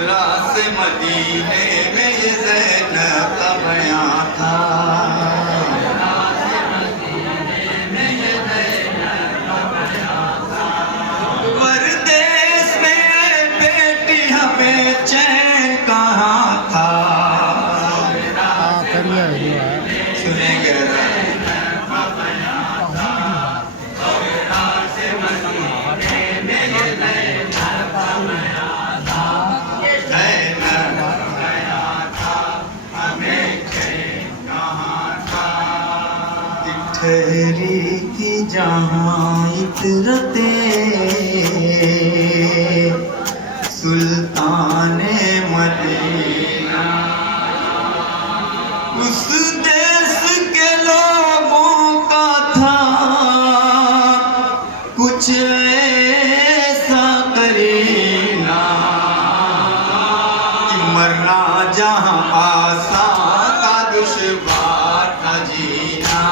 रास मदीने में ये ज़ैनब का बयां था। परदेस में बेटी हमें चैन कहाँ था। सुनेंगे ठहरी थी जहाँ इतरते सुल्ताने मदीना, उस देश के लोगों का था कुछ ऐसा करीना कि मरना जहाँ आसान था दुश्वार था जीना।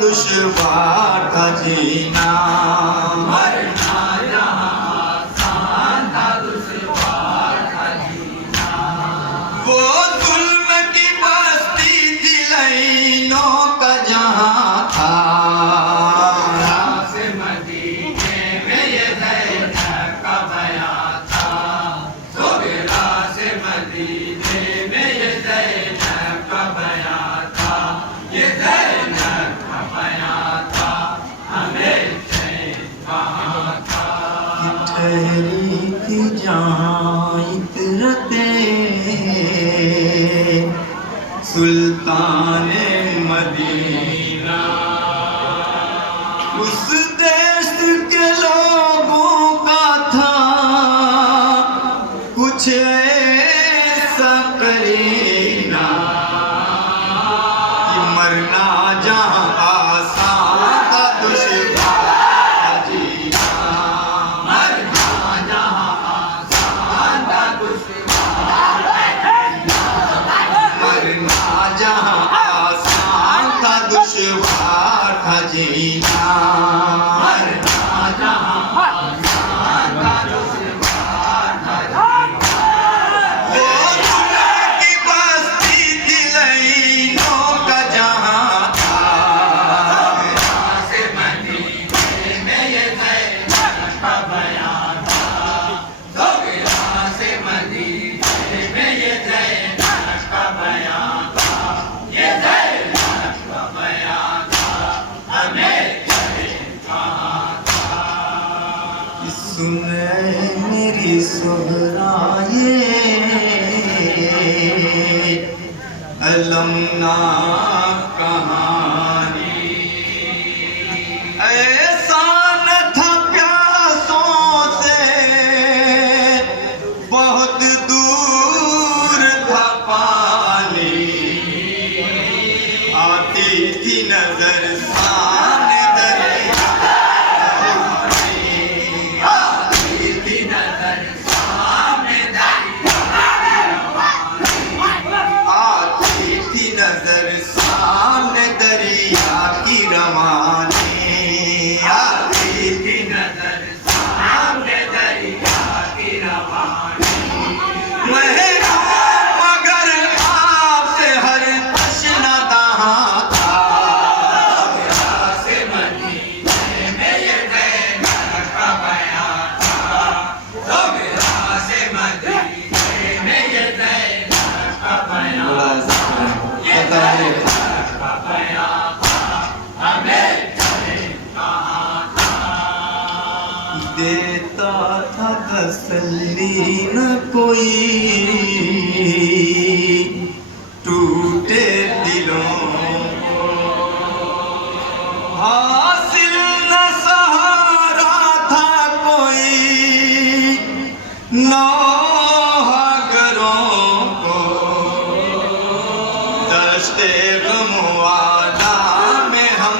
दुश्वार था जीना, मरना जहाँ आसान था दुश्वार था जीना। वो जुल्म की बस्ती थी लैनों का जहाँ था। से मदीने में ये ज़ैनब का बयां था। सोगरा से मदीने में ये ज़ैनब का बयां था। ये ठहरी थी जहाँ इतरते सुल्ताने मदीना, उस देश के लोगों का था कुछ ऐसा करीना कि मरना जहाँ आसान था दुश्वार था जीना। दुश्वार था जीना, मरना जहाँ आसान था दुश्वार था जीना। वो दुल्हन की बस्ती थी लैनों का जहाँ था। से मदीने में ये ज़ैनब का बयां था। से मदीने में ये ज़ैनब का बयां था। ये सुने मेरी सोहरा ये अलमनाक कहानी, ऐसा न था प्यासों से बहुत दूर था पानी। आती थी नजर सामने दरिया की रवानी। आती थी नजर सामने दरिया की रवानी। मगर आपसे हर तश्ना दहाँ था। से मदीने में ये ज़ैनब का बयां था। से मदीने में ये ज़ैनब का बयां था। देता था तसल्ली न कोई टूटे दिलों को, हासिल न सहारा था कोई नौहागरों को। दश्ते गमवाला में हम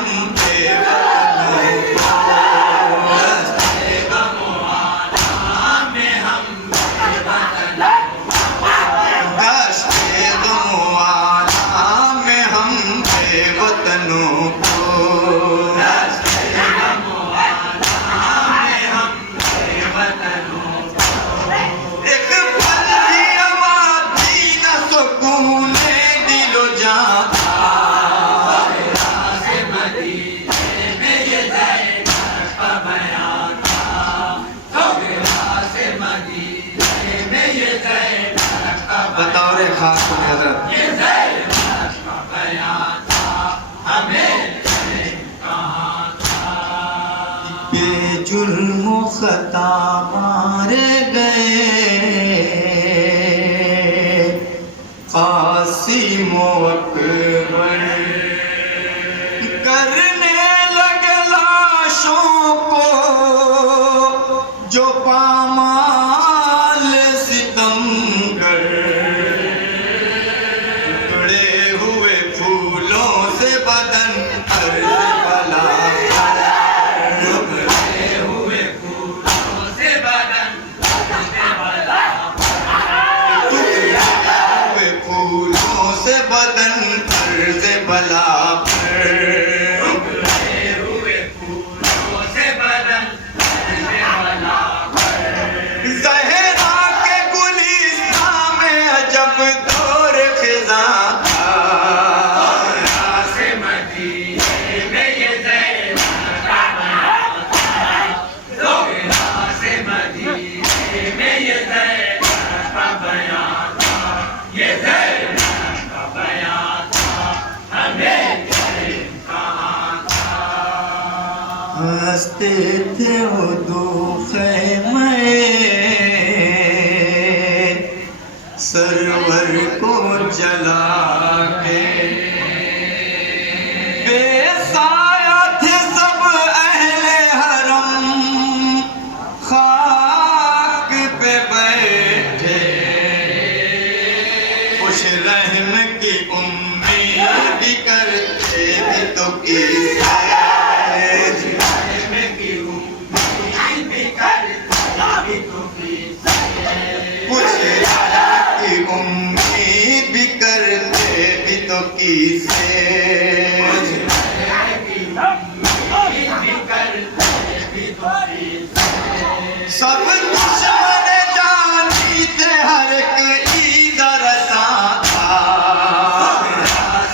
मुख्ता मारे गए, कासिम अकबर करने लगे लाशों को जो पामाल सितमगर, टुकड़े हुए फूलों से बदन अर्ज़ बला, टुकड़े हुए फूलों से बदन टुकड़े हुए फूलों से बदन अर्ज़ बला पर, टुकड़े हुए फूलों से बदन बला ज़हरा के गुलिस्तान में अजब दौर ख़िज़ा था, से मदीने में ये ज़ैनब का बयान था, से मदीने में ये ज़ैनब का बयान था, ये ज़ैनब का बयान था, हमें कहाँ था। हंसते थे वो दो ख़ैमे सरवर को जला के, बेसाया थे सब अहले हरम खाक पे बैठे, खुश रहने की उम्मीद करते भी तो किसे, कुछ की उम्मीद भी करते भी तो किसे, सब दुश्मन जानी थे हर एक ईद रसा था,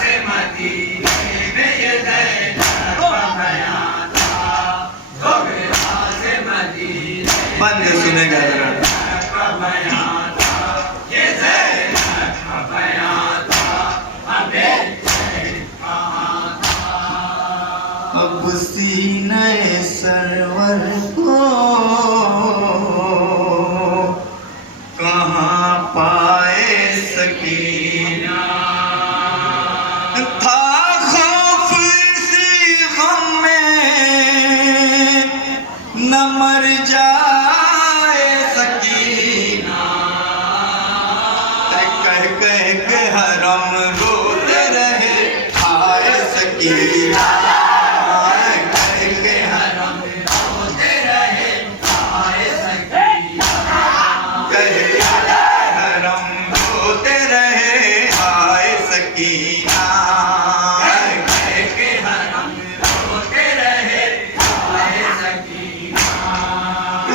से मदीने में ये ज़ैनब का बयान था, से मदीने बंद सुनेगा जरा। का बयान था, ये ज़ैनब का बयान था, हमें कहाँ था। अब सीने सरवर को कहाँ पाए सकीना, था खौफ इसी गम में न मर जाए सकीना, कह कह के हरम रोते रहे आए सकीना, कह के हरम रोते रहे आए सकीना, कह के हरम रोते रहे आए सकीना, कह के हरम रोते रहे आए सकीना।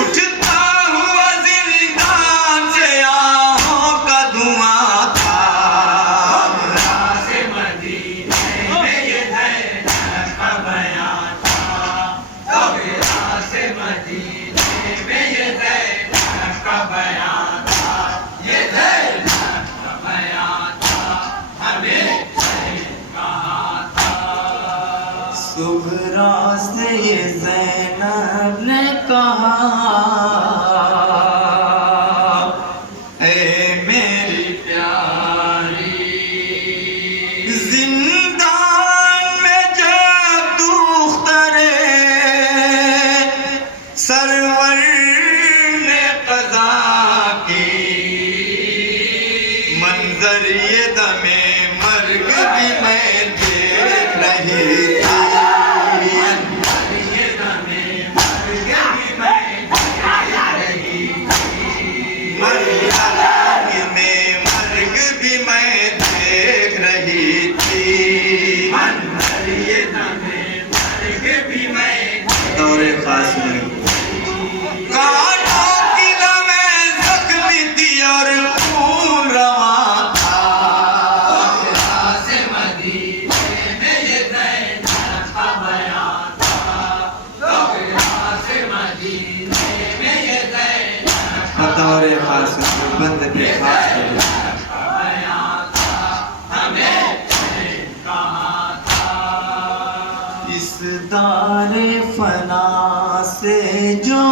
उठता हुआ जिंदान से आहों का धुआं था, से मदीने में ये ज़ैनब का बयान था, से मदीने में ये ज़ैनब का बयान था, ये ज़ैनब का बयान था, हमें कहाँ था। सुगरा से ये ज़ैनब ने कहा, ऐ मेरी प्यारी, जिंदान में जब दुख्तरे सरवर ने क़ज़ा की, मंजर ये दमे मर्ग भी मैं देख रही थी, ये दमे मर्ग भी मैं देख रही थी, मर्ग में मर्ग भी मैं देख रही थी, ये दमे मर्ग भी मैं दौरे खास में कांटों की लमें जख्मी थी और खून रवा था, से मदीने में ये ज़ैनब का बयान था, से मदीने में ये ज़ैनब दौरे खास में बंद पे खास कर का बयान था, हमें कहाँ था। इस दारे फना से जो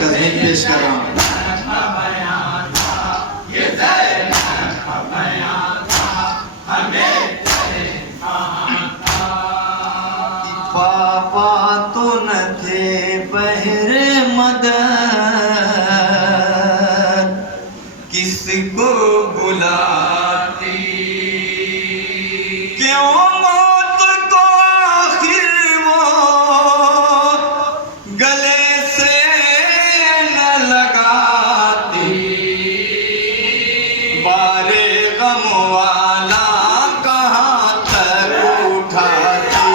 तज़मीन पेश कर रहा हूँ। पापा तो न थे बहरे मदद, किसको बुलाती, क्यों मौत को आखिर वो गले से न लगाती, बारे गम वाला कहाँ तक उठाती,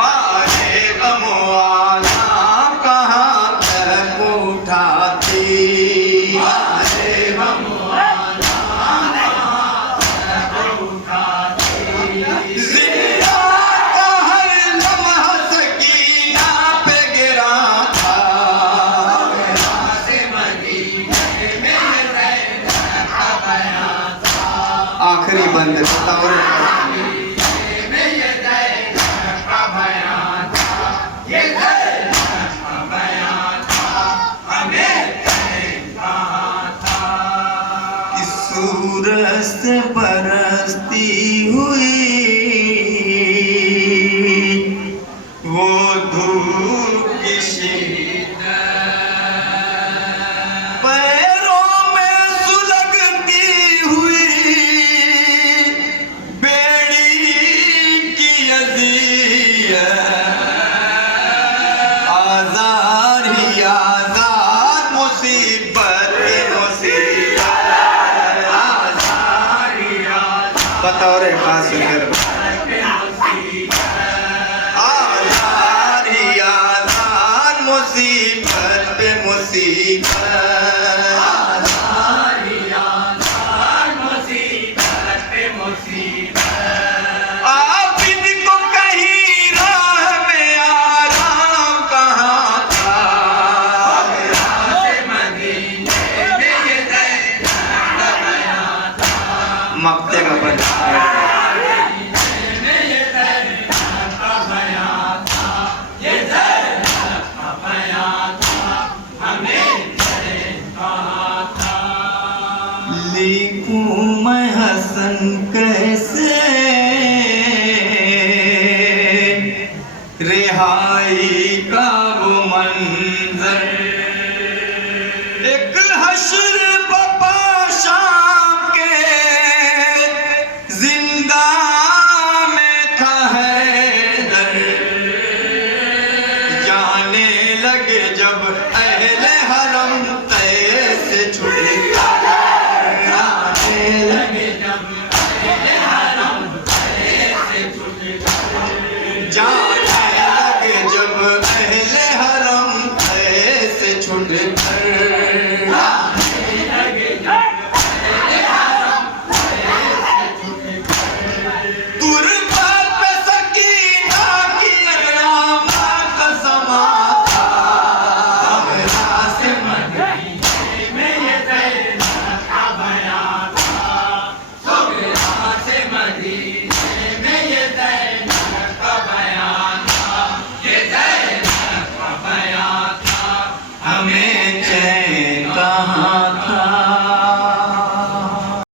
बारे गम वाला कहाँ तक उठाती, बारे गम वाला जिंदा का हर लम्हा सकीना पे गिरा था, आखिरी बंद और सूरज से बरसती हुई वो धूप की शीतल, पैरों में सुलगती हुई बेड़ी की अज़ियत, आज़ार ही आज़ार, मुसीबत ही मुसीबत, बतौर खास कर आज़ार ही आज़ार, मुसीबत पे मुसीबत, आप इनको कहीं राह में आराम कहाँ था, मक्ते का बंद लिखूं मैं हसन कैसे रिहाई का वो मंजर, एक हश्र बपा शाम के जिंदा में था हैदर, जाने लगे जब अहले हरम तय से छुट जाने लगे जब अहले हरम से छुट कर,